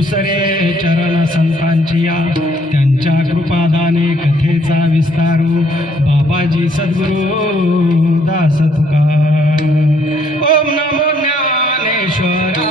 दुसरे चरण संतांची या त्यांच्या कृपादाने कथेचा विस्तारू बाबाजी सद्गुरु दास तुका ओम नमो ज्ञानेश्वरा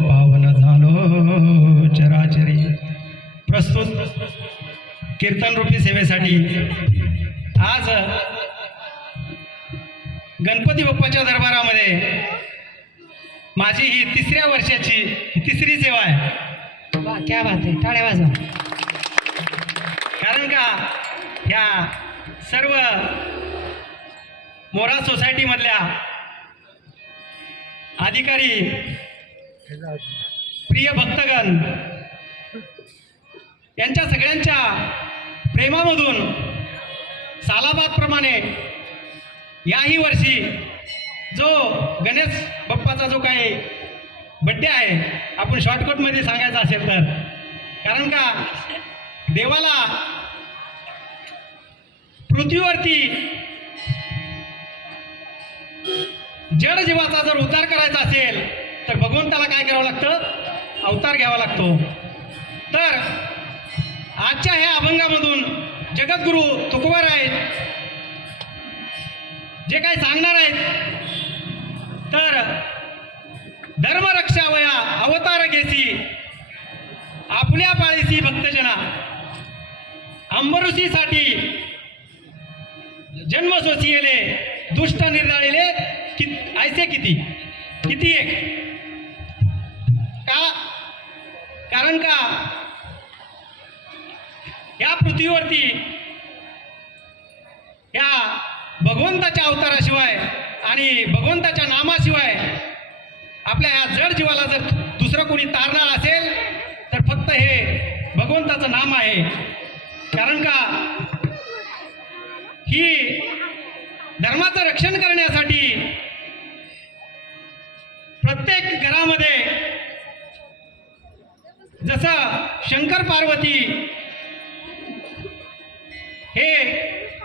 पावन झालो चराचरी। प्रस्तुत कीर्तन रूपी सेवेसाठी आज गणपती बाप्पाच्या दरबारामध्ये माझी ही तिसऱ्या वर्षाची तिसरी सेवा आहे। वाह, क्या बात आहे, टाळ्या वाजवा। कारण का ह्या सर्व मोरा सोसायटी मधल्या अधिकारी प्रिय भक्तगण यांच्या सगळ्यांच्या प्रेमामधून सालाबादप्रमाणे याही वर्षी जो गणेश बाप्पाचा जो काही बड्डे आहे, आपण शॉर्टकटमध्ये सांगायचं असेल तर, कारण का देवाला पृथ्वीवरती जड जीवाचा जर उद्धार करायचा असेल तर भगवंताला काय करावं लागतं? अवतार घ्यावा लागतो। तर आजच्या ह्या अभंगामधून जगद्गुरु तुकोबार आहेत जे काही सांगणार आहेत, तर धर्मरक्षावया अवतार घेसी आपल्या पाळीसी भक्तजना अंबरुसीसाठी जन्म सोसियले दुष्ट निर्दाळीले ऐसे किती किती एक का? कारण का या पृथ्वीवरती या भगवंताच्या अवताराशिवाय आणि भगवंताच्या नामाशिवाय आपल्या या जड जीवाला जर दुसरं कोणी तारणार असेल तर फक्त हे भगवंताचं नाम आहे। कारण का ही धर्माचं रक्षण करण्यासाठी प्रत्येक घरामध्ये जसं शंकर पार्वती हे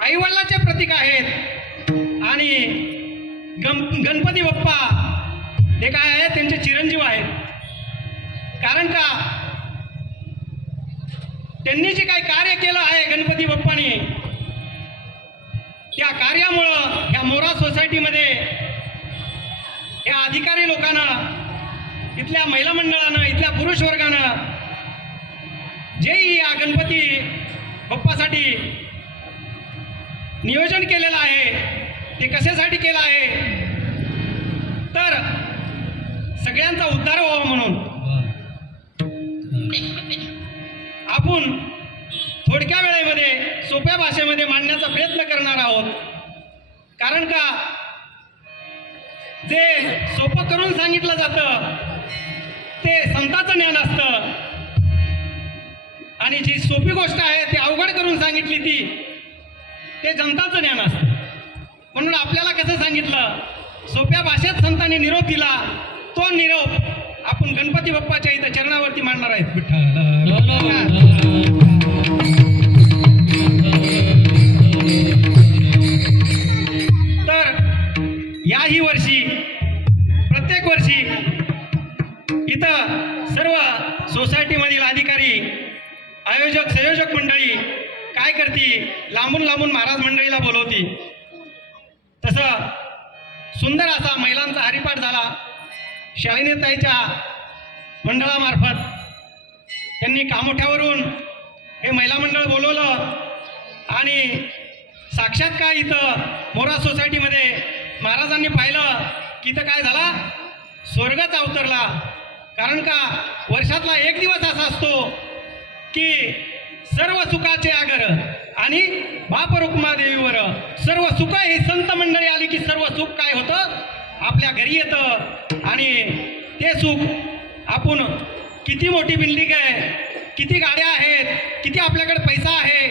आईवडिलाचे प्रतीक आहेत आणि गणपती बाप्पा हे काय आहे, त्यांचे चिरंजीव आहेत। कारण का त्यांनी जे काही कार्य केलं आहे गणपती बाप्पाने, त्या कार्यामुळं ह्या मोरा सोसायटीमध्ये या अधिकारी लोकांना, इथल्या महिला मंडळानं, इथल्या पुरुष वर्गानं जेही या गणपती बाप्पासाठी नियोजन केलेलं आहे ते कशासाठी केलं आहे, तर सगळ्यांचा उद्धार व्हावा म्हणून आपण थोडक्या वेळेमध्ये सोप्या भाषेमध्ये मांडण्याचा प्रयत्न करणार आहोत। कारण का जे सोपं करून सांगितलं जातं ते संतांचं ज्ञान असतं आणि जी सोपी गोष्ट आहे ती अवघड करून सांगितली ते जनताचं ज्ञान असतं। म्हणून आपल्याला कसं सांगितलं, सोप्या भाषेत संतांनी निरोप दिला, तो निरोप आपण गणपती बाप्पाच्या इथं चरणावरती मांडणार आहेत. तर याही वर्षी प्रत्येक वर्षी इथं सर्व सोसायटीमधील अधिकारी, आयोजक, संयोजक मंडळी काय करती, लांबून लांबून महाराज मंडळीला बोलवती. तसं सुंदर असा महिलांचा हरिपाठ झाला. शालिनीताईच्या मंडळामार्फत त्यांनी कामोठ्यावरून हे महिला मंडळ बोलवलं आणि साक्षात काय इथं मोरा सोसायटीमध्ये महाराजांनी पाहिलं की इथं काय झाला, स्वर्गच अवतरला. कारण का वर्षातला एक दिवस असा असतो की सर्व सुखाचे आगर आणि बाप रुक्मादेवीवर सर्व सुख. ही संत मंडळी आली की सर्व सुख काय होतं, आपल्या घरी येतं. आणि ते सुख आपण किती मोठी बिल्डिंग आहे, किती गाड्या आहेत, किती आपल्याकडे पैसा आहे,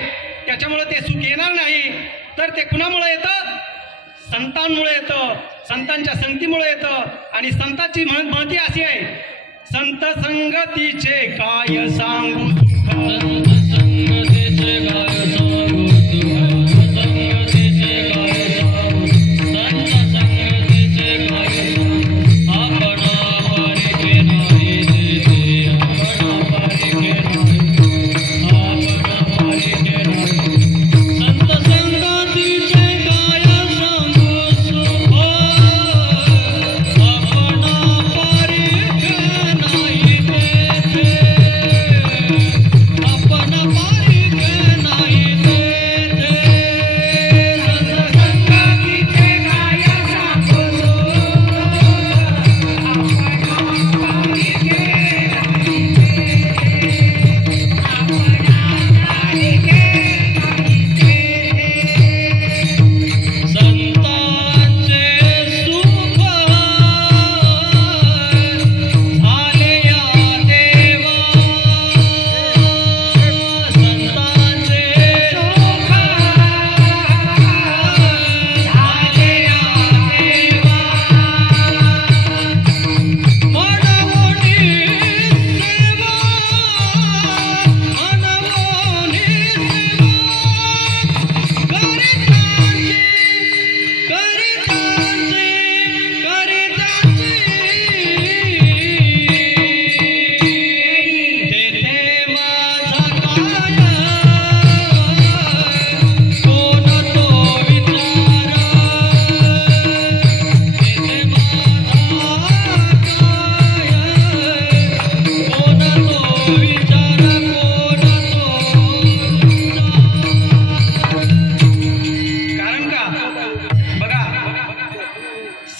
त्याच्यामुळे ते सुख येणार नाही. तर ते कुणामुळे येतं, संतांमुळे येतं, संतांच्या संगतीमुळे येतं. आणि संतांची महती अशी आहे, संत संगतीचे काय सांगू सुख,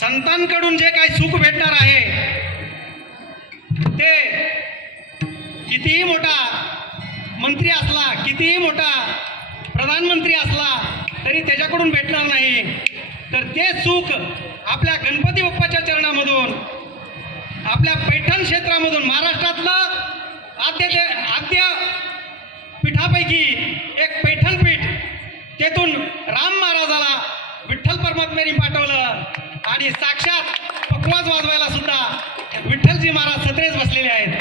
संतांकडून जे काही सुख भेटणार आहे ते कितीही मोठा मंत्री असला, कितीही मोठा प्रधानमंत्री असला तरी त्याच्याकडून भेटणार नाही. तर ते सुख आपल्या गणपती बाप्पाच्या चरणामधून, आपल्या पैठण क्षेत्रामधून, महाराष्ट्रातलं आद्य पीठापैकी एक पैठण पीठ, तेथून राम महाराजाला विठ्ठल परमात्म्याने पाठवलं आणि साक्षात पखवाज वाजवायला सुद्धा विठ्ठलजी महाराज सत्रेच बसलेले आहेत.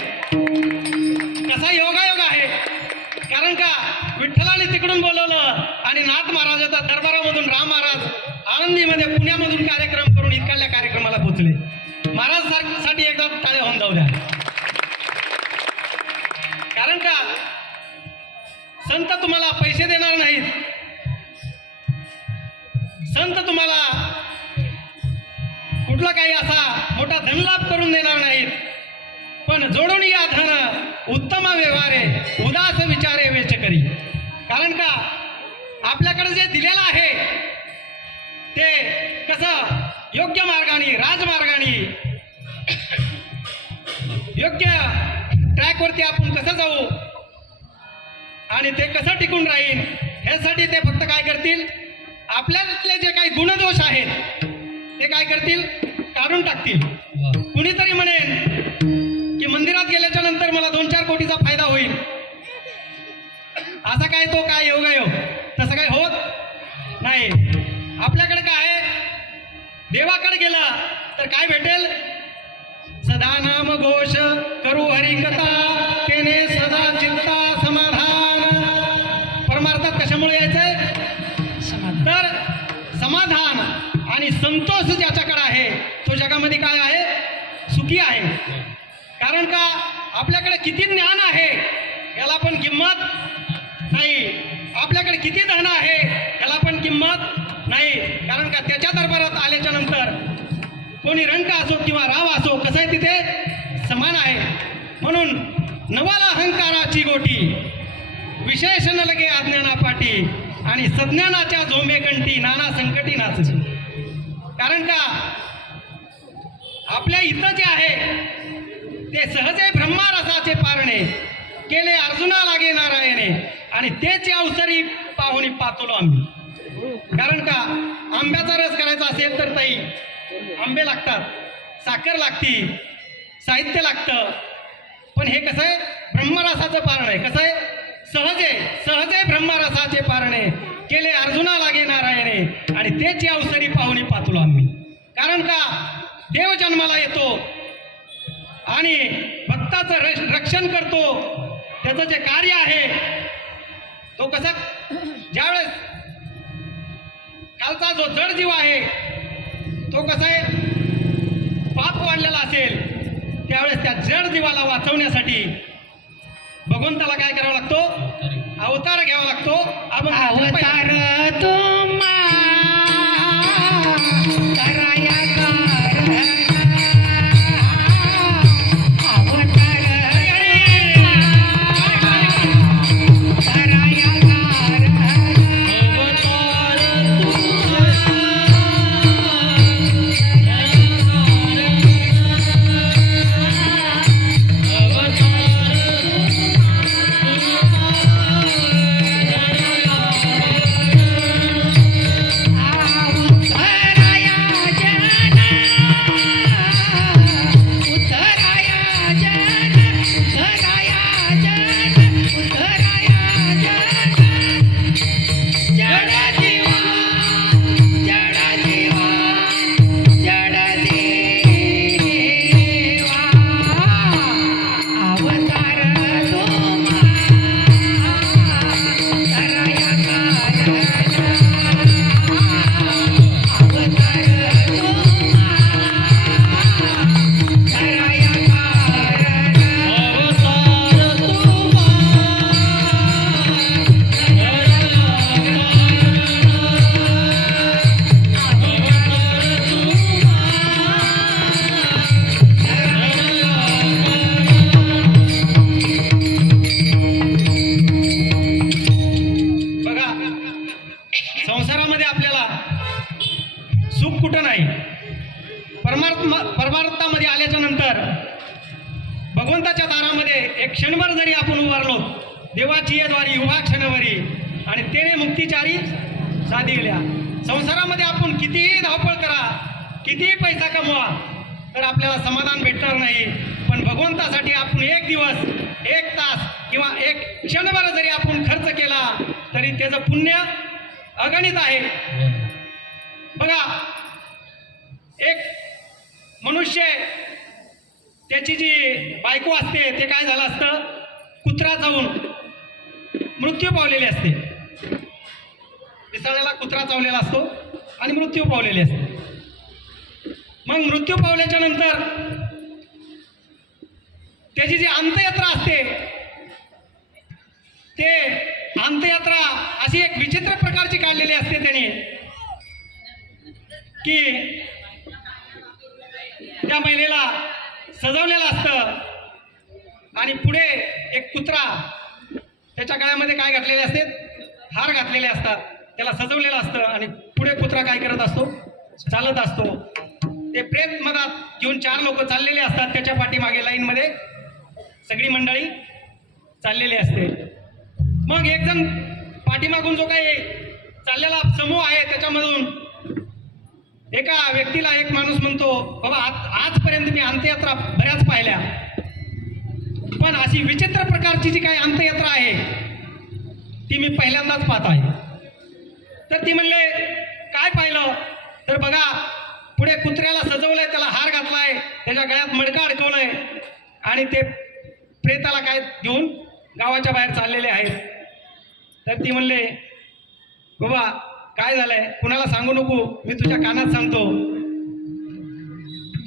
कसा योगायोग आहे, कारण का विठ्ठलाने तिकडून बोलवलं आणि नाथ महाराजाच्या दरबारामधून राम महाराज आळंदीमध्ये, पुण्यामधून कार्यक्रम करून इतकाल्या कार्यक्रमाला पोहोचले. महाराज साठी एकदा टाळे होऊन जाऊ द्या. कारण का संत तुम्हाला पैसे देणार नाहीत, संत तुम्हाला कुठला काही असा मोठा धनलाभ करून देणार नाहीत, पण जोडून या धन उत्तम व्यवहारे उदास विचारे वेच करी. कारण का आपल्याकडे जे दिलेलं आहे ते कसं योग्य मार्गाने, राजमार्गाने, योग्य ट्रॅकवरती आपण कसं जाऊ आणि ते कसं टिकून राहील ह्यासाठी ते फक्त काय करतील, आपल्यातले जे काही गुणदोष आहेत ते काय करतील, काढून टाकतील. कुणीतरी म्हणेन की मंदिरात गेल्याच्या नंतर मला 2-4 कोटीचा फायदा होईल, असा काय तो काय योगायोग, तसं काय होत नाही. आपल्याकडे काय आहे, देवाकडे गेला तर काय भेटेल, सदा नाम घोष करू हरिकथा तेने सदा चित्ता समाधान. परमार्थात कशामुळे यायचंय? तर समाधान आणि संतोष ज्याच्याकडे आहे तो जगामध्ये काय आहे? सुखी आहे. कारण का आपल्याकडे किती ज्ञान आहे याला पण किंमत नाही, आपल्याकडे किती धन आहे याला पण किंमत नाही. कारण का त्याच्या दरबारात आल्याच्या नंतर कोणी रंक असो किंवा राव असो कसं आहे तिथे समान आहे. म्हणून नवाला अहंकाराची गोटी विशेषण लगे अज्ञाना पाठी आणि सज्ञानाच्या झोंबे कंठी नाना संकटी नाचते. कारण का आपल्या इथं जे आहे ते सहजे ब्रह्मारसाचे पारणे केले अर्जुना लागे नारायणे आणि तेच अवसरी पाहुणी पातलो आम्ही. कारण का आंब्याचा रस करायचा असेल तर ताई आंबे लागतात, साखर लागती, साहित्य लागतं. पण हे कसं आहे? ब्रह्मरसाचं पारण आहे. कसं आहे? सहजे सहजे ब्रह्मरसाचे पारणे केले अर्जुना लागे नारायणे आणि तेच अवसरी पाहुणी पातलो आम्ही. कारण का देव जन्माला येतो आणि भक्ताचं रक्षण करतो. त्याचं जे कार्य आहे तो कसा? ज्यावेळेस कालचा जो जड जीव आहे तो कसा आहे? पाप वाढलेला असेल त्यावेळेस त्या जड जीवाला वाचवण्यासाठी भगवंताला काय करावा लागतो? अवतार घ्यावा लागतो. अवतार तुम्हा कराया संसारामध्ये आपल्याला सुख कुठं नाही. परमार्थामध्ये आल्याच्या नंतर भगवंताच्या दारामध्ये एक क्षणभर जरी आपण उभारलो देवाची येद्वारी उभा क्षणभरी आणि तेने मुक्तिचारी साधिल्या. संसारामध्ये आपण कितीही धावपळ करा, कितीही पैसा कमवा तर आपल्याला समाधान भेटणार नाही. पण भगवंतासाठी आपण एक दिवस, एक तास किंवा एक क्षणभर जरी आपण खर्च केला तरी त्याचं पुण्य अगणित आहे. बघा, एक मनुष्य त्याची जी बायको असते ते काय झालं असतं? कुत्रा जाऊन मृत्यू पावलेले असते. पिसाळ्याला कुत्रा चावलेला असतो आणि मृत्यू पावलेले असते. मग मृत्यू पावल्याच्या नंतर त्याची जी अंत्ययात्रा असते ते अंत्ययात्रा अशी एक विचित्र प्रकारची काढलेली असते त्याने की त्या महिलेला सजवलेलं असतं आणि पुढे एक कुत्रा त्याच्या गळ्यामध्ये काय घातलेले असते? हार घातलेले असतात. त्याला सजवलेलं असतं आणि पुढे कुत्रा काय करत असतो? चालत असतो. ते प्रेत मधात घेऊन 4 लोक चाललेले असतात. त्याच्या पाठीमागे लाईनमध्ये सगळी मंडळी चाललेली असते. मग एक जण पाठीमागून जो काही चाललेला समूह आहे त्याच्यामधून एका व्यक्तीला एक माणूस म्हणतो, बाबा आजपर्यंत मी अंत्ययात्रा बऱ्याच पाहिल्या पण अशी विचित्र प्रकारची जी काही अंत्ययात्रा आहे ती मी पहिल्यांदाच पाहत आहे. तर ती म्हणले काय पाहिलं? तर बघा पुढे कुत्र्याला सजवलंय, त्याला हार घातलाय, त्याच्या गळ्यात मडकं अडकवलंय आणि ते प्रेताला काय घेऊन गावाच्या बाहेर चाललेले आहेत. तर ती म्हणले, बाबा काय झालंय, कुणाला सांगू नको, मी तुझ्या कानात सांगतो.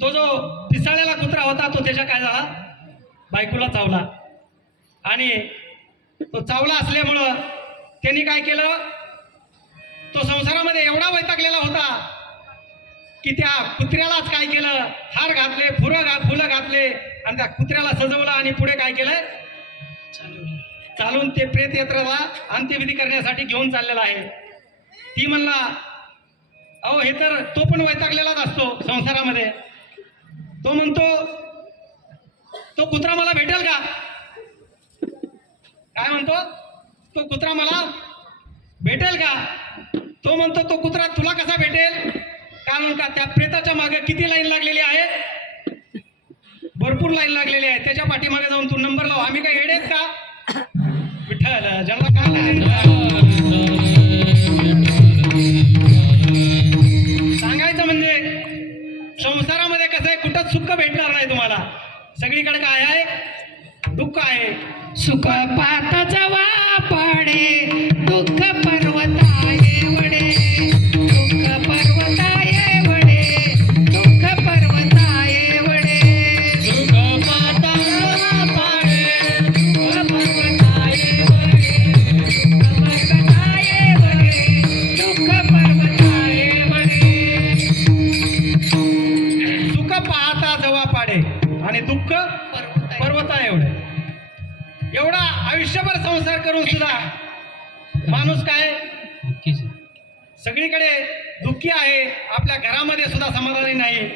तो जो पिसाळलेला कुत्रा होता तो त्याच्या काय झाला, बायकोला चावला. आणि तो चावला असल्यामुळं त्यांनी काय केलं, तो संसारामध्ये एवढा वैतागलेला होता की त्या कुत्र्यालाच काय केलं, हार घातले, फुलं घातले आणि त्या कुत्र्याला सजवलं आणि पुढे काय केलं, चालून ते प्रेत यात्रेला अंत्यविधी करण्यासाठी घेऊन चाललेला आहे. ती म्हणला, अहो हे तर तो पण वैतागलेलाच असतो संसारामध्ये. तो म्हणतो, तो कुत्रा मला भेटेल का? काय म्हणतो, तो कुत्रा मला भेटेल का? तो म्हणतो, तो कुत्रा तुला कसा भेटेल, कारण का त्या प्रेताच्या मागे किती लाईन लागलेली आहे, भरपूर लाईन लागलेली आहे. त्याच्या पाठीमागे जाऊन तू नंबर लाव, आम्ही काय येडेत का? विठ्ठल ज्यांना काय सांगायचं म्हणजे संसारामध्ये कसं आहे, कुठं सुख भेटणार नाही तुम्हाला, सगळीकडे काय आहे, दुःख आहे. सुख पाता जवा पडे, दुःख पर्वताये वडे, दुःख पर्वताये वडे, दुःख पर्वताये वडे, सुख पाता जवा पडे, दुःख पर्वताये वडे, दुःख पर्वताये वडे, दुःख पर्वताये वडे. सुख पाहता जवा पाडे आणि दुःख पर्वता एवढे. एवढा आयुष्यभर संसार करून सुद्धा माणूस काय सगळीकडे दुःखी आहे, आपल्या घरामध्ये सुद्धा समाधानी नाही.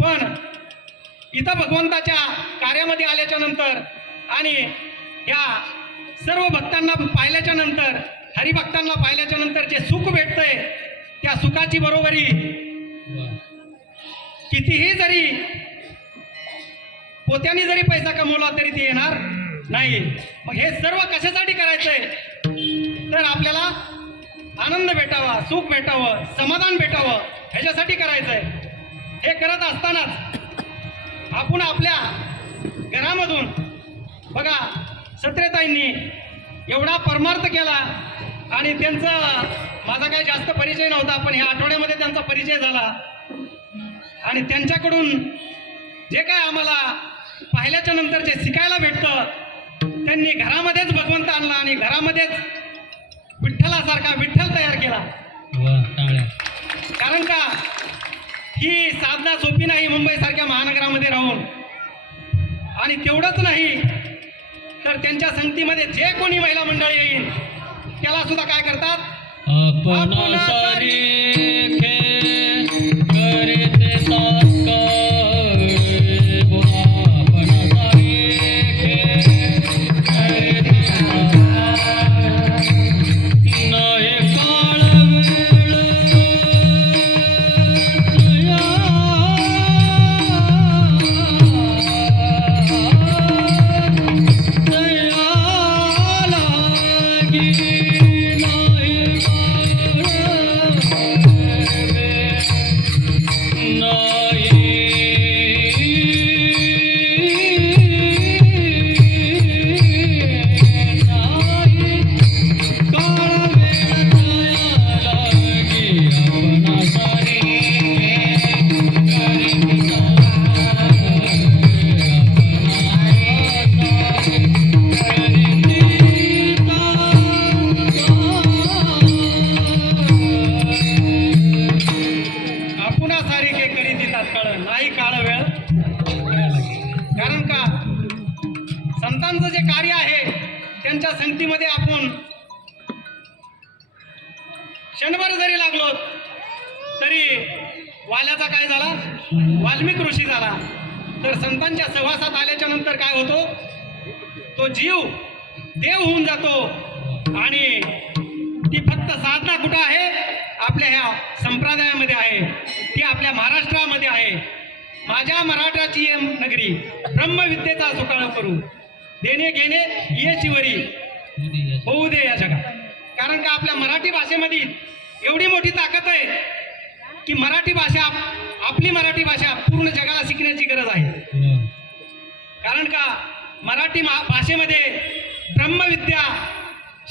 पण इथं भगवंताच्या कार्यामध्ये आल्याच्या नंतर आणि या सर्व भक्तांना पाहिल्याच्या नंतर, हरिभक्तांना पाहिल्याच्या नंतर जे सुख भेटतंय, त्या सुखाची बरोबरी कितीही जरी पोत्याने जरी पैसा कमवला तरी ते येणार नाही. मग हे सर्व कशासाठी करायचंय, तर आपल्याला आनंद भेटावा, सुख भेटावं, समाधान भेटावं, ह्याच्यासाठी करायचंय. हे करत असतानाच आपण आपल्या घरामधून बघा, सत्रेताईंनी एवढा परमार्थ केला आणि त्यांचा माझा काही जास्त परिचय नव्हता, पण ह्या आठवड्यामध्ये त्यांचा परिचय झाला आणि त्यांच्याकडून जे काय आम्हाला पाहिल्याच्या नंतर जे शिकायला भेटतं, त्यांनी घरामध्येच भगवंत आणला आणि घरामध्येच विठ्ठलासारखा विठ्ठल तयार केला. कारण का ही साधना सोपी नाही मुंबईसारख्या महानगरामध्ये राहून. आणि तेवढंच नाही तर त्यांच्या संगतीमध्ये जे कोणी महिला मंडळ येईल त्याला सुद्धा काय करतात, आपण सारी करते तात्काळ बोला, आपण सारी करते नाही काळ संतांचं जे कार्य आहे त्यांच्या संगतीमध्ये आपण क्षणभर जरी लागलो तरी वाल्याचा काय झाला, वाल्मिक ऋषी झाला. तर संतांच्या सहवासात आल्याच्या नंतर काय होतो, तो जीव देव होऊन जातो. आणि ती फक्त साधना कुठं आहे, आपल्या ह्या संप्रदायामध्ये आहे, ती आपल्या महाराष्ट्रामध्ये आहे. माझ्या मराठाची नगरी ब्रह्मविद्येचा सुकाळ करू, देणे घेणे याची वरी होऊ दे या जगात. कारण का आपल्या मराठी भाषेमध्ये एवढी मोठी ताकद आहे की मराठी भाषा आपली मराठी भाषा पूर्ण जगाला शिकण्याची गरज आहे. कारण का मराठी भाषेमध्ये ब्रह्मविद्या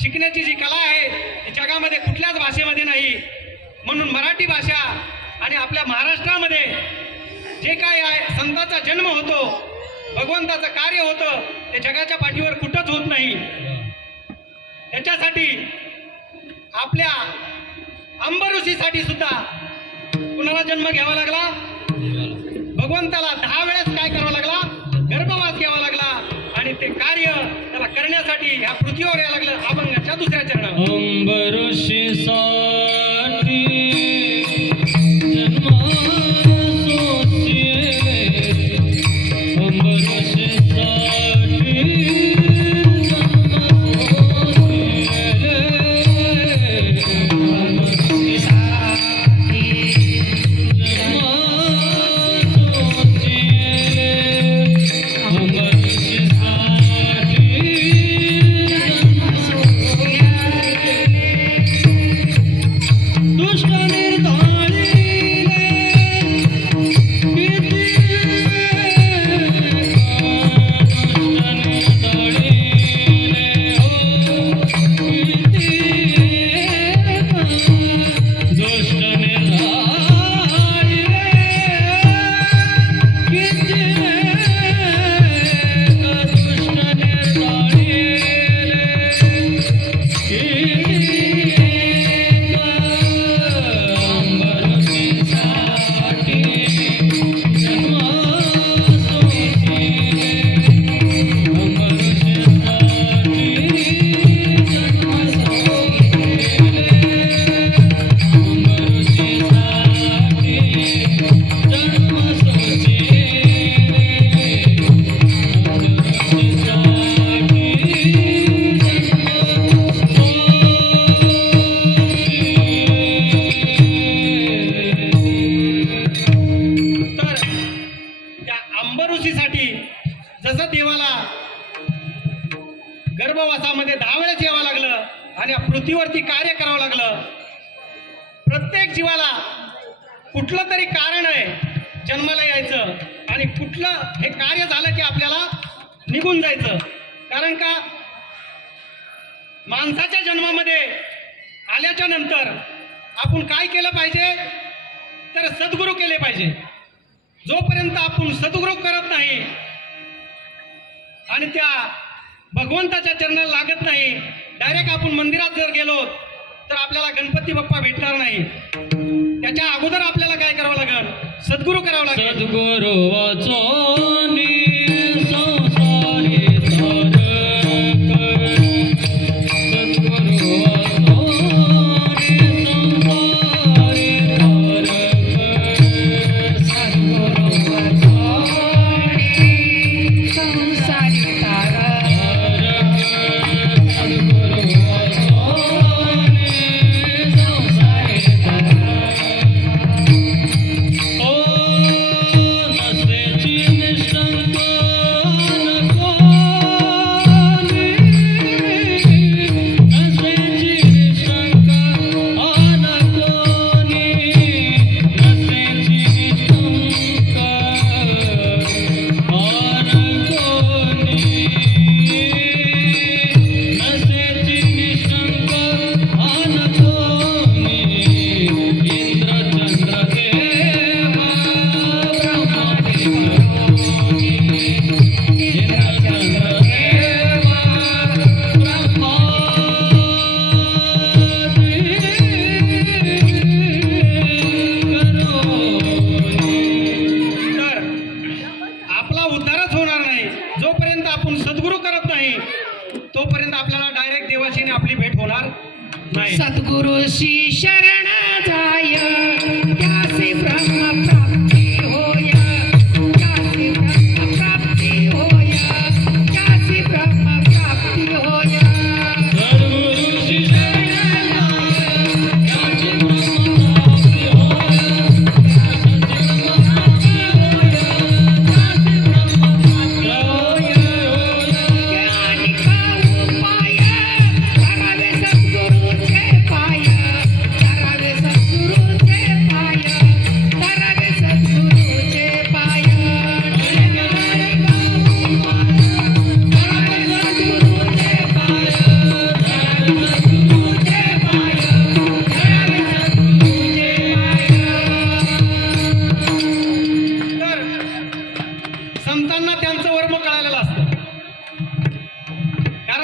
शिकण्याची जी कला आहे ती जगामध्ये कुठल्याच भाषेमध्ये नाही. म्हणून मराठी भाषा आणि आपल्या महाराष्ट्रामध्ये जे काय आहे संतांचा जन्म होतो, भगवंताचं कार्य होतं, ते जगाच्या पाठीवर कुठंच होत नाही. त्याच्यासाठी आपल्या अंबऋषीसाठी सुद्धा कुणाला जन्म घ्यावा लागला? भगवंताला 10 वेळेस काय करावा लागला? गर्भवास घ्यावा लागला. आणि ते कार्य त्याला करण्यासाठी ह्या पृथ्वीवर यायला लागलं अभंगाच्या दुसऱ्या चरणावर. अंबऋषीसाठी जसं देवाला गर्भवासामध्ये 10 वेळेस यावं लागलं आणि पृथ्वीवरती कार्य करावं लागलं. प्रत्येक जीवाला कुठलं तरी कारण आहे जन्माला यायचं आणि कुठलं हे कार्य झालं की आपल्याला निघून जायचं. कारण का माणसाच्या जन्मामध्ये आल्याच्या नंतर आपण काय केलं पाहिजे तर सद्गुरू केले पाहिजे. जोपर्यंत आपण सद्गुरू करत नाही आणि त्या भगवंताच्या चरणाला लागत नाही, डायरेक्ट आपण मंदिरात जर गेलो तर आपल्याला गणपती बाप्पा भेटणार नाही. त्याच्या अगोदर आपल्याला काय करावं लागेल? सद्गुरू करावं लागेल. सद्गुरू वाचोनी संसारी तारक, सद्गुरू वाचोनी संसारी तारक, सद्गुरू वाचोनी संसारी तारक, सद्गुरू वाचोनी संसारी तारक. ओ नसेची निष्ठंक अनकोनी, नसेची निष्ठंक अनकोनी, नसेची निष्ठंक अनकोनी, नसेची निष्ठंक अनकोनी, इंद्रचंद्र देवा ब्रह्मादिकरोनी, इंद्रचंद्र देवा ब्रह्मादिकरोनी. तर आपला उद्धारच होणार नाही जोपर्यंत आपण सद्गुरू करत नाही, तोपर्यंत आपल्याला डायरेक्ट देवाशी आपली भेट होणार नाही. सद्गुरुशी शरण जाय त्यासी ब्रह्म प्राप्ती होय, त्यासी ब्रह्म प्राप्ती होय, त्यासी ब्रह्म प्राप्ती होय. सद्गुरुशी शरण जाय त्यासी ब्रह्मप्राप्ती होय, त्यासी ब्रह्मप्राप्ती होय, त्यासी ब्रह्मप्राप्ती होय. ज्ञानिका उपाय करावे सद्गुरूचे पाय, करावे सद्गुरूचे पाय,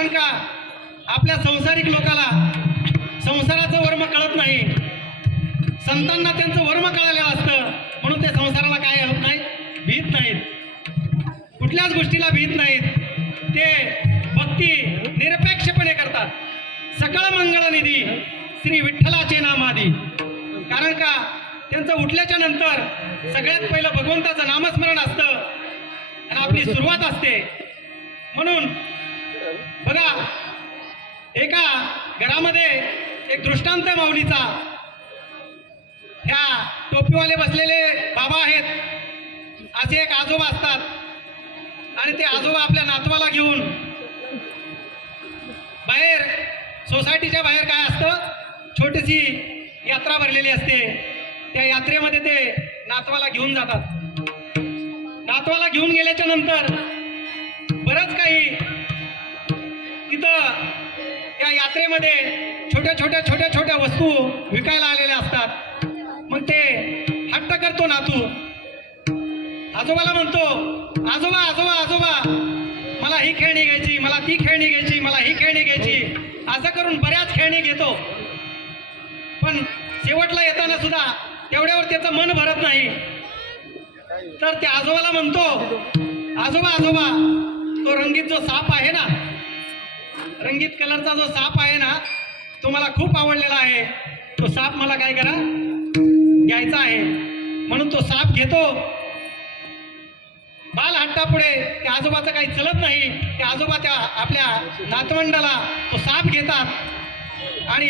कारण का आपल्या संसारिक लोकाला संसाराचं वर्म कळत नाही. संतांना त्यांचं वर्म कळालेलं असतं, म्हणून ते संसाराला काय होत नाही, भीत नाहीत, कुठल्याच गोष्टीला भीत नाहीत. ते भक्ती निरपेक्षपणे करतात. सकळ मंगळ निधी श्री विठ्ठलाचे नामादी. कारण का त्यांचं उठल्याच्या नंतर सगळ्यात पहिलं भगवंताचं नामस्मरण असतं आणि आपली सुरुवात असते. म्हणून बघा, एका घरामध्ये एक दृष्टांत माऊलीचा, ह्या टोपीवाले बसलेले बाबा आहेत, असे एक आजोबा असतात आणि ते आजोबा आपल्या नातवाला घेऊन बाहेर, सोसायटीच्या बाहेर काय असतं, छोटीशी यात्रा भरलेली असते. त्या यात्रेमध्ये ते नातवाला घेऊन जातात. नातवाला घेऊन गेल्याच्या नंतर बरंच काही तिथं त्या यात्रेमध्ये छोट्या छोट्या वस्तू विकायला आलेल्या असतात. मग ते हट्ट करतो नातू, आजोबाला म्हणतो, आजोबा आजोबा आजोबा मला ही खेळणी घ्यायची, मला ती खेळणी घ्यायची, मला ही खेळणी घ्यायची. असं करून बऱ्याच खेळणी घेतो, पण शेवटला येताना सुद्धा तेवढ्यावर त्याचं मन भरत नाही. तर त्या आजोबाला म्हणतो, आजोबा आजोबा तो रंगीत जो साप आहे ना, रंगीत कलरचा जो साप आहे ना, तो मला खूप आवडलेला आहे. तो साप मला काय करा, घ्यायचा आहे. म्हणून तो साप घेतो. बाल हट्टापुढे त्या आजोबाचं काही चलत नाही. ते आजोबा त्या आपल्या नातवंडाला तो साप घेतात आणि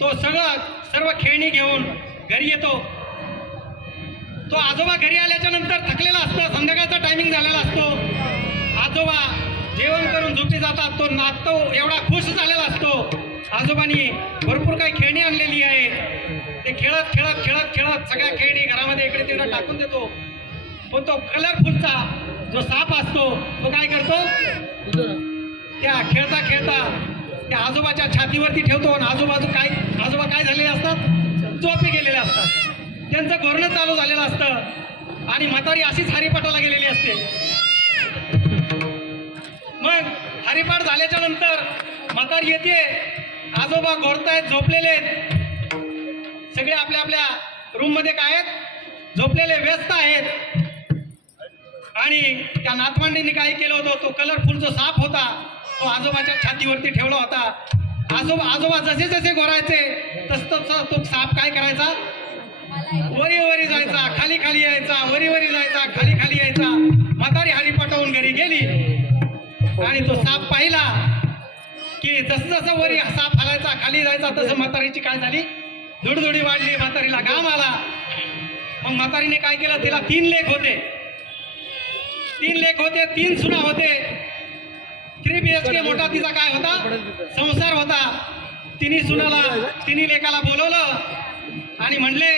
तो सर्व खेळणी घेऊन घरी येतो. तो आजोबा घरी आल्याच्या नंतर थकलेला असतो, संध्याकाळचा टायमिंग झालेला असतो. आजोबा जेवण करून झोपी जातात. तो नातू एवढा खुश झालेला असतो, आजोबांनी भरपूर काही खेळणी आणलेली आहे. ते खेळत खेळत खेळत खेळत सगळ्या खेळणी घरामध्ये इकडे तिकडे टाकून देतो. पण तो कलरफुलचा जो साप असतो तो काय करतो, त्या खेळता खेळता त्या आजोबाच्या छातीवरती ठेवतो आणि आजोबा काय झालेले असतात, झोपी गेलेले असतात. त्यांचं गोरणं चालू झालेलं असतं आणि म्हातारी अशीच हरिपाठाला गेलेली असते. मग हरिपाठ झाल्याच्या नंतर म्हातारी येते, आजोबा गोरतायत, झोपलेले आहेत. सगळे आपल्या आपल्या रूममध्ये काय आहेत, झोपलेले व्यस्त आहेत. आणि त्या नातवंडींनी काय केलं होतं, तो कलरफुल जो साप होता तो आजोबाच्या छातीवरती ठेवला होता. आजोबा जसे जसे गोरायचे तसं तो साप काय करायचा, वरी वरी जायचा, खाली खाली यायचा, वरी वरी जायचा, खाली खाली यायचा. म्हातारी हरिपाठावून घरी गेली आणि तो साप पाहिला की जसं जसं वरी साप हलायचा, खाली जायचा, तसं म्हातारीची काय झाली, धुडधुडी वाढली. म्हातारीला घाम आला. मग म्हातारीने काय केलं, तिला 3 लेक होते, 3 सुना होते. 3 BHK मोठा तिचा काय होता, संसार होता. तिन्ही लेकाला बोलवलं आणि म्हणले,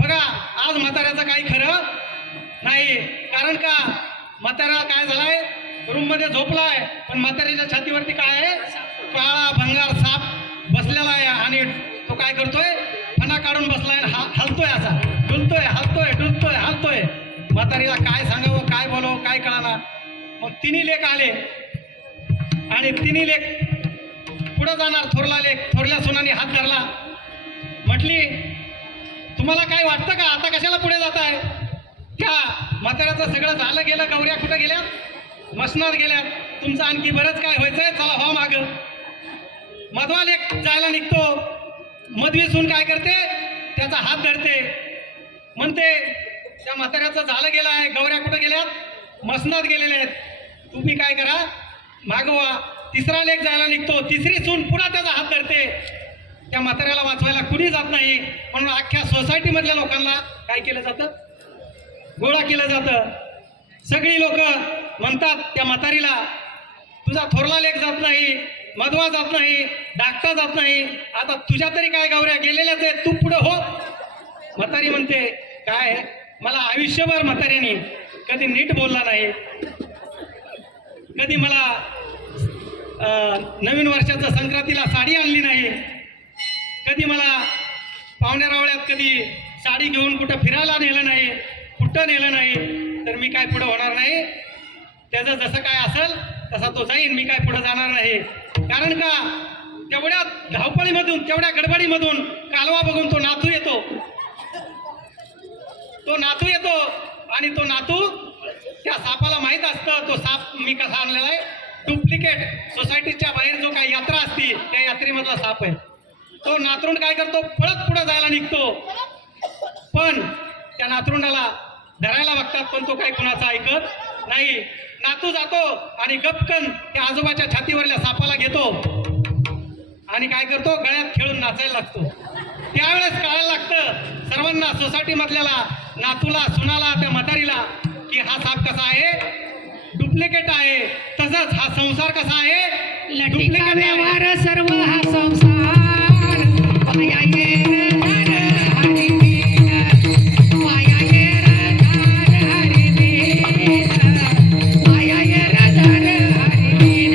बघा आज म्हाताऱ्याचं काही खरं नाही. कारण का म्हातारा काय झालाय, रूममध्ये झोपलाय, पण म्हाताऱ्याच्या छातीवरती काय आहे, काळा भंगार साप बसलेला आहे आणि तो काय करतोय, फणा काढून बसलाय, हलतोय, असा डुलतोय, हलतोय, डुलतोय, हलतोय. म्हातारीला काय सांगावं, काय बोलावं, काय कळाना. मग 3 लेक आले आणि 3 लेक पुढे जाणार. थोरला लेक, थोरल्या सुनाने हात धरला, म्हटली, तुम्हाला काय वाटतं का, आता कशाला पुढे जाताय? त्या म्हाताऱ्याचं सगळं झालं गेलं, गौऱ्या कुठं गेल्या, मसनात गेल्यात, तुमचं आणखी बरंच काय व्हायचंय, चला हो माग. मधवा लेक जायला निघतो. मधवी सून काय करते, त्याचा हात धरते, म्हणते, त्या म्हाताऱ्याचं झालं गेलं आहे, गौऱ्या कुठं गेल्यात, मसनात गेलेल्या आहेत, तुम्ही काय करा, मागवा. तिसरा लेक जायला निघतो. तिसरी सून पुन्हा त्याचा हात धरते. त्या म्हाताऱ्याला वाचवायला कुणी जात नाही, म्हणून अख्ख्या सोसायटीमधल्या लोकांना काय केलं जातं, गोळा केलं जातं. सगळी लोक म्हणतात त्या म्हातारीला, तुझा थोरला लेक जात नाही, मधवा जात नाही, धाकटा जात नाही, आता तुझ्या तरी काय गौऱ्या गेलेल्याच आहेत, तू पुढं हो. म्हातारी म्हणते, काय मला आयुष्यभर म्हातारीने कधी नीट बोलला नाही, कधी मला नवीन वर्षाचं संक्रांतीला साडी आणली नाही, कधी मला पाहुण्या रावळ्यात कधी साडी घेऊन कुठं फिरायला नेलं नाही, कुठं नेलं नाही, तर मी काय पुढं होणार नाही. त्याचं जसं काय असेल तसा तो जाईन, मी काय पुढं जाणार नाही. कारण का तेवढ्या धावपळीमधून, तेवढ्या गडबडीमधून कालवा बघून तो नातू येतो. आणि तो नातू त्या सापाला माहीत असतं तो साप मी कसा आणलेला आहे, डुप्लिकेट. सोसायटीच्या बाहेर जो काही यात्रा असती त्या यात्रेमधला साप आहे. तो नातरुंड काय करतो, पळत पुढे जायला निघतो, पण त्या नातरुंडाला धरायला बघतात, पण तो काही कुणाचा ऐकत नाही. नातू जातो आणि गपकन त्या आजोबाच्या छातीवरल्या सापाला घेतो आणि काय करतो, गळ्यात खेळून नाचायला लागतो. त्यावेळेस कळायला लागतं सर्वांना, सोसायटी मधल्याला, नातूला, सुनाला, त्या म्हातारीला, की हा साप कसा आहे, डुप्लिकेट आहे. तसंच हा संसार कसा आहे, लटिका डुप्लिकेट आहे. व्यवहार सर्व हा संसार माया ये धर हरी दीन, माया ये धर हरी दीन, माया ये धर हरी दीन.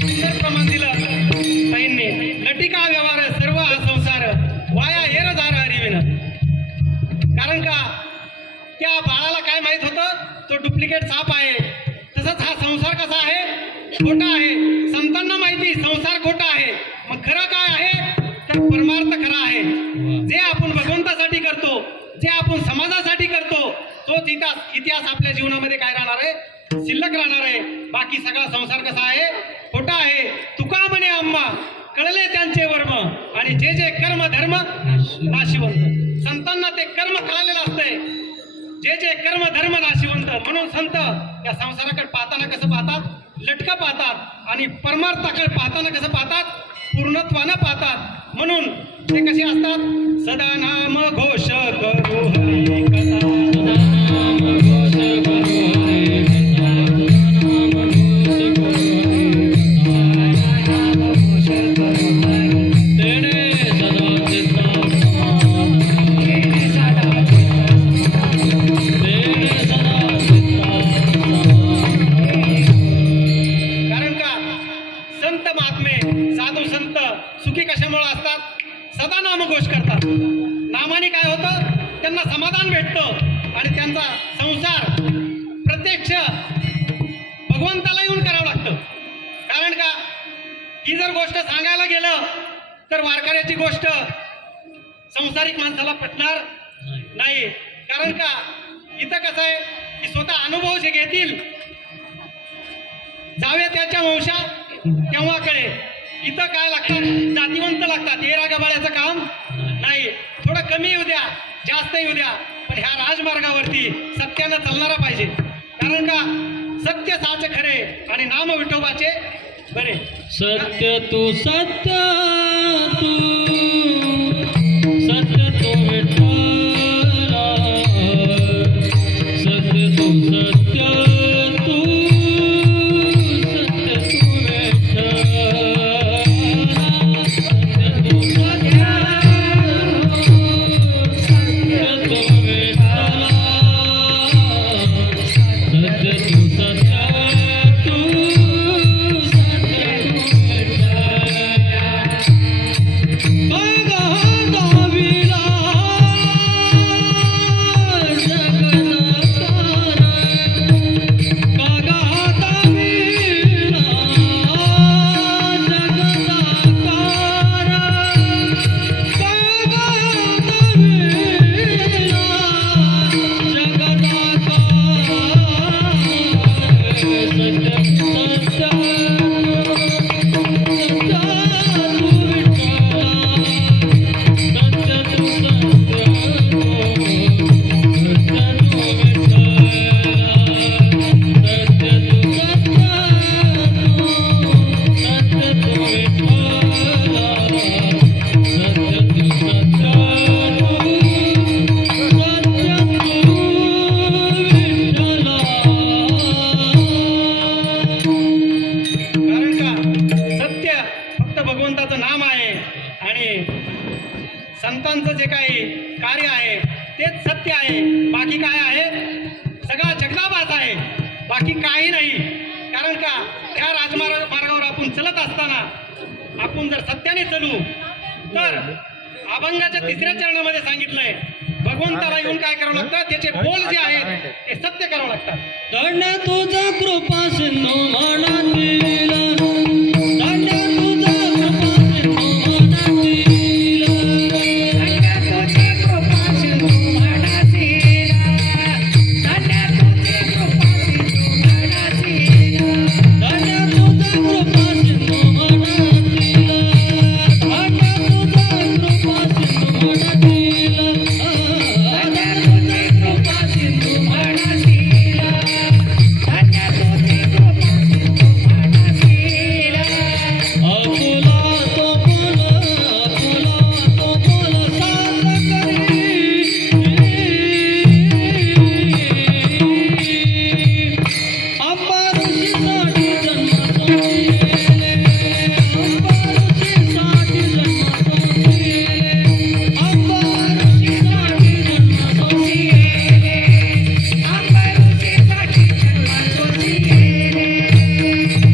सुंदर प्रमाण दिलं ताईंनी. लटिका व्यवहार सर्व हा संसार वाया हेर दार हरिविन. कारण का त्या बाळाला काय माहित होतं, तो डुप्लिकेट साप आहे. तसंच हा संसार कसा आहे, खोटा आहे. संतांना माहिती संसार खोटा आहे, मग खरं काय आहे, तर परमार्थ खरा आहे. जे आपण भगवंतासाठी करतो, जे आपण समाजासाठी करतो, तोच इतिहास आपल्या जीवनामध्ये काय राहणार आहे, शिल्लक राहणार आहे. बाकी सगळा संसार कसा आहे, खोटा आहे. तुका म्हणे आम्हा कळले त्यांचे वर्म, आणि जे जे कर्म धर्म नाशिवंत. संतांना ते कर्म कळलेलं असतंय, जे जे कर्म धर्म नाशिवंत. म्हणून संत या संसाराकडे पाहताना कसं पाहतात, लटकं पाहतात, आणि परमार्थाकडे पाहताना कसं पाहतात, पूर्णत्वानं पाहतात. म्हणून ते कसे असतात, सदा नाम घोष करू हरी कथा, कारण का संत महात्मे, साधू संत सुखी कशामुळे असतात, सदा नामघोष करतात. नामाने काय होतं, त्यांना समाधान भेटतं आणि त्यांचा संसार प्रत्यक्ष भगवंताला येऊन करावं लागतं. कारण का ही जर गोष्ट सांगायला गेलं तर वारकऱ्याची गोष्ट संसारिक माणसाला पटणार नाही. कारण का इथं कसं आहे की स्वतः अनुभव जे घेतील, जावे त्याच्या वंशात तेव्हा कळे. इथं काय लागतात, जातीवंत लागतात. हे रागाबाळ्याचं काम नाही. थोडं कमी येऊ द्या, जास्त येऊ द्या, पण ह्या राजमार्गावरती सत्यानं चालणारा पाहिजे. कारण का सत्य साच खरे आणि नाम विठोबाचे बरे. सत्य तू सत्य तू सत्य तो विठ्ठला, सत्य तू सत्य तू सत्य तू विठ्ठला, सत्य तू सत्य सत्य तो विठ्ठला, सत्य तू सत्य तू कारण का सत्य फक्त भगवंताचं नाम आहे आणि संतांचं जे काही कार्य आहे तेच सत्य आहे. बाकी काय आहे, सगळा जगदाभास आहे, बाकी काही नाही. कारण ह्या राजमार्गावर आपण चलत असताना आपण जर सत्याने चलू तर अभंगाच्या 3ऱ्या चरणामध्ये सांगितलंय भगवंताला येऊन काय करावं लागतं, त्याचे बोल जे आहेत ते सत्य करावं लागतात. धन्य तुझा कृपा सिंधू मनातील, धन्य तुझा कृपा सिंधू मनातील. धन्य तुझी कृपा सिंधू मनासील, धन्य तुझी कृपा सिंधू मनासील. धन्य तुझा कृपा सिंधू मनातील, धन्य तुझा कृपा सिंधू मनातील. धन्य तुझी कृपा सिंधू मनासील, धन्य तुझी कृपा सिंधू मनासील. अपुला तो बोल साथ करी. अंबाऋषीसाठी जन्म सोडले, अंबाऋषीसाठी जन्म सोडले, अंबाऋषीसाठी जन्म सोडले. अंबरुषीसाठी जन्म सोसिले.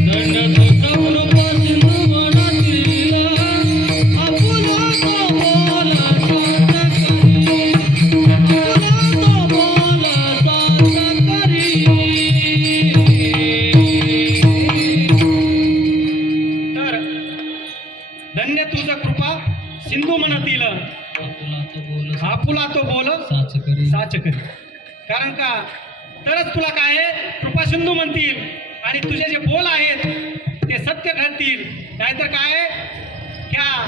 धन्य तुझा कृपा सिंधू मनातील, अपुला तो बोल साथ करी, अपुला तो बोल साथ करी. तर धन्य तुझं कृपा सिंधू म्हणतील आपुला तो बोल साच करी. कारण का तरच तुला काय आहे कृपा सिंधू म्हणतील आणि तुझे जे बोल आहेत ते सत्य ठरतील. नाहीतर काय आहे, ह्या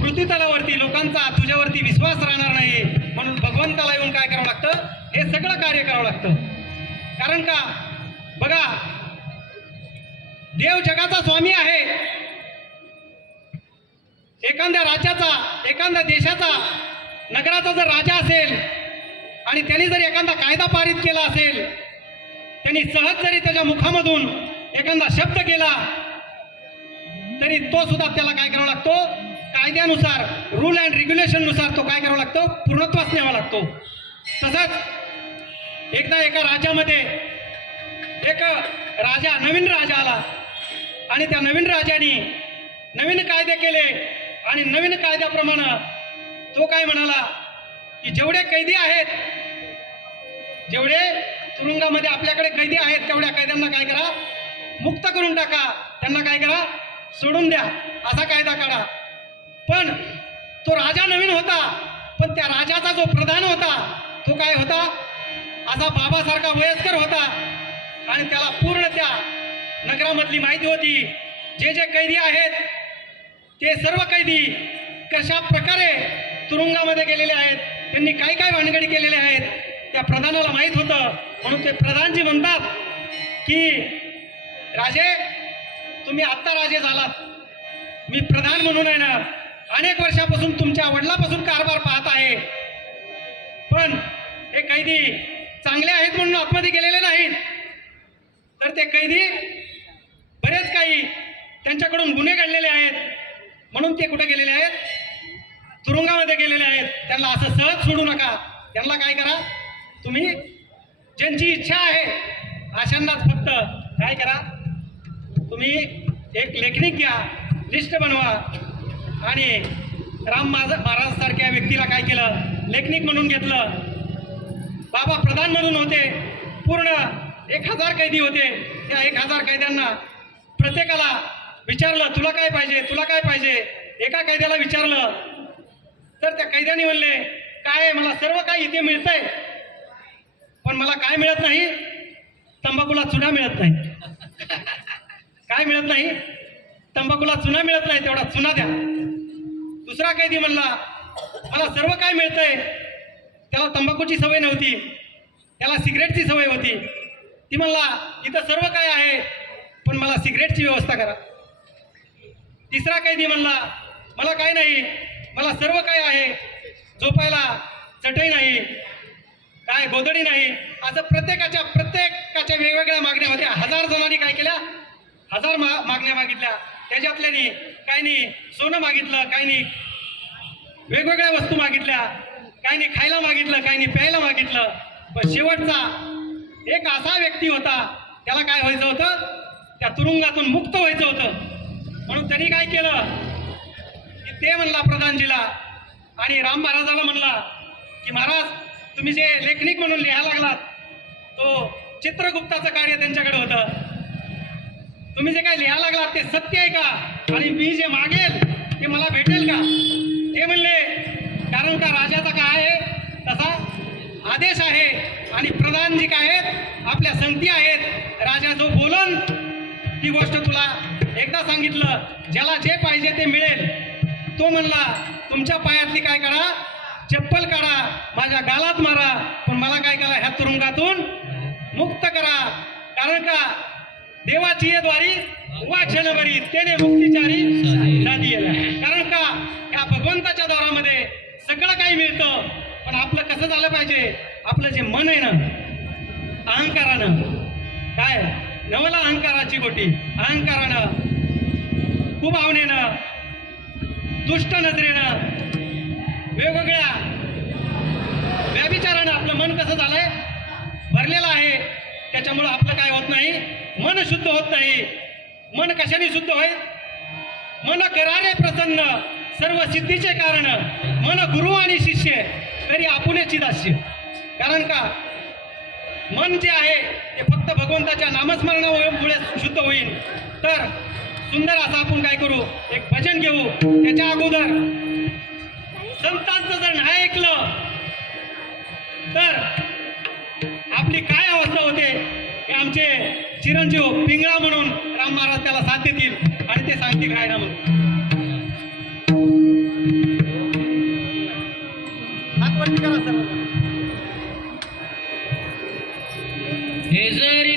पृथ्वीतलावरती लोकांचा तुझ्यावरती विश्वास राहणार नाही. म्हणून भगवंताला येऊन काय करावं लागतं, हे सगळं कार्य करावं लागतं. कारण का बघा, देव जगाचा स्वामी आहे. एखाद्या राज्याचा, एखाद्या देशाचा, नगराचा जर राजा असेल आणि त्यांनी जर एखादा कायदा पारित केला असेल, त्यांनी सहज जरी त्याच्या मुखामधून एखादा शब्द केला तरी तो सुद्धा त्याला काय करावा लागतो, कायद्यानुसार, रूल अँड रेग्युलेशननुसार तो काय करावा लागतो, पूर्णत्वास न्यावा लागतो. तसंच एकदा एका राज्यामध्ये एक राजा, नवीन राजा आला आणि त्या नवीन राजाने नवीन कायदे केले आणि नवीन कायद्याप्रमाणे तो काय म्हणाला की जेवढे कैदी आहेत, जेवढे तुरुंगामध्ये आपल्याकडे कैदी आहेत तेवढ्या कैद्यांना काय करा, मुक्त करून टाका, त्यांना काय करा, सोडून द्या, असा कायदा काढा. पण तो राजा नवीन होता, पण त्या राजाचा जो प्रधान होता तो काय होता, असा बाबासारखा वयस्कर होता आणि त्याला पूर्ण त्या नगरामधली माहिती होती. जे जे कैदी आहेत ते सर्व कैदी कशा प्रकारे तुरुंगामध्ये गेलेले आहेत, त्यांनी काय काय भानगडी केलेल्या आहेत त्या प्रधानाला माहीत होतं. म्हणून ते प्रधानजी म्हणतात की राजे, तुम्ही आत्ता राजे झालात, मी प्रधान म्हणून आहे ना अनेक वर्षापासून तुमच्या वडिलापासून कारभार पाहत आहे, पण हे कैदी चांगले आहेत म्हणून आतमध्ये गेलेले नाहीत, तर ते कैदी बरेच काही त्यांच्याकडून गुन्हे घडलेले आहेत म्हणून ते कुठे गेलेले आहेत, तुरुंगामध्ये गेलेले आहेत. त्यांना असं सहज सोडू नका. त्यांना काय करा, तुम्ही ज्यांची इच्छा आहे अशांनाच फक्त काय करा, तुम्ही एक लेखनिक घ्या, लिस्ट बनवा आणि राम महाराजसारख्या व्यक्तीला काय केलं, लेखनिक म्हणून घेतलं. बाबा प्रधान म्हणून होते, पूर्ण 1000 कैदी होते. त्या 1000 कैद्यांना प्रत्येकाला विचारलं, तुला काय पाहिजे, तुला काय पाहिजे. एका कैद्याला विचारलं तर त्या कैद्याने म्हणले, काय मला सर्व काही इथे मिळतंय, पण मला काय मिळत नाही, तंबाखूला चुना मिळत नाही. काय मिळत नाही, तंबाखूला चुना मिळत नाही, तेवढा चुना द्या. दुसरा कैदी म्हणला, मला सर्व काय मिळतंय, त्याला तंबाखूची सवय नव्हती, त्याला सिगरेटची सवय होती. ती म्हणला, इथं सर्व काय आहे पण मला सिगरेटची व्यवस्था करा. तिसरा कैदी म्हणला, मला काय नाही, मला सर्व काय आहे, झोपायला चटई नाही, काय गोधडी नाही. असं प्रत्येकाच्या वेगवेगळ्या मागण्या होत्या. 1000 जणांनी काय केल्या, 1000 मागण्या मागितल्या. त्याच्यातल्यानी काहींनी सोनं मागितलं, काहींनी वेगवेगळ्या वस्तू मागितल्या, काहींनी खायला मागितलं, काहींनी प्यायला मागितलं. पण शेवटचा एक असा व्यक्ती होता, त्याला काय व्हायचं होतं, त्या तुरुंगातून मुक्त व्हायचं होतं. म्हणून त्यांनी काय केलं की ते म्हणला प्रधानजीला आणि राम महाराजाला म्हणला की महाराज तुम्ही जे लेखनिक म्हणून लिहायला लागलात तो चित्रगुप्ताचं कार्य त्यांच्याकडे होतं. तुम्ही जे काय लिहायला लागलात ते सत्य आहे का आणि मी जे मागेल ते मला भेटेल का? ते म्हणले कारण का राजाचा काय आहे तसा आदेश आहे आणि प्रधानजी काय आहेत आपल्या संगती आहेत. राजा जो बोलन ती गोष्ट तुला एकदा सांगितलं, ज्याला जे पाहिजे ते मिळेल. तो म्हणला तुमच्या पायातली काय करा चप्पल काढा माझ्या गालात मारा पण मला काय करा ह्या तुरुंगातून मुक्त करा. कारण का देवाची ये द्वारी वाचन बरी त्याने मुक्तीचारी साधी येला. कारण का या भगवंताच्या द्वारामध्ये सगळं काही मिळतं पण आपलं कसं झालं पाहिजे. आपलं जे मन आहे ना अहंकारानं काय नवला अहंकाराची गोटी अहंकारानं कुभावनेनं दुष्ट नजरेनं वेगवेगळ्या व्याभिचारानं आपलं मन कसं झालंय भरलेलं आहे. त्याच्यामुळं आपलं काय होत नाही मन शुद्ध होत नाही. मन कशाने शुद्ध होय मन करारे प्रसन्न सर्व सिद्धीचे कारण मन गुरु आणि शिष्य तरी आपुलेची दास्य. कारण का मन जे आहे ते फक्त भगवंताच्या नामस्मरणामुळे शुद्ध होईल. तर सुंदर असं आपण काय करू एक भजन घेऊ. त्याच्या अगोदर संतांचं जर नाही ऐकलं तर आपली काय अवस्था होते हे आमचे चिरंजीव पिंगळा म्हणून राम महाराज त्याला साथ देतील आणि ते सांगतील राहायला म्हणून. हात वरती करा सर्व. हे जरी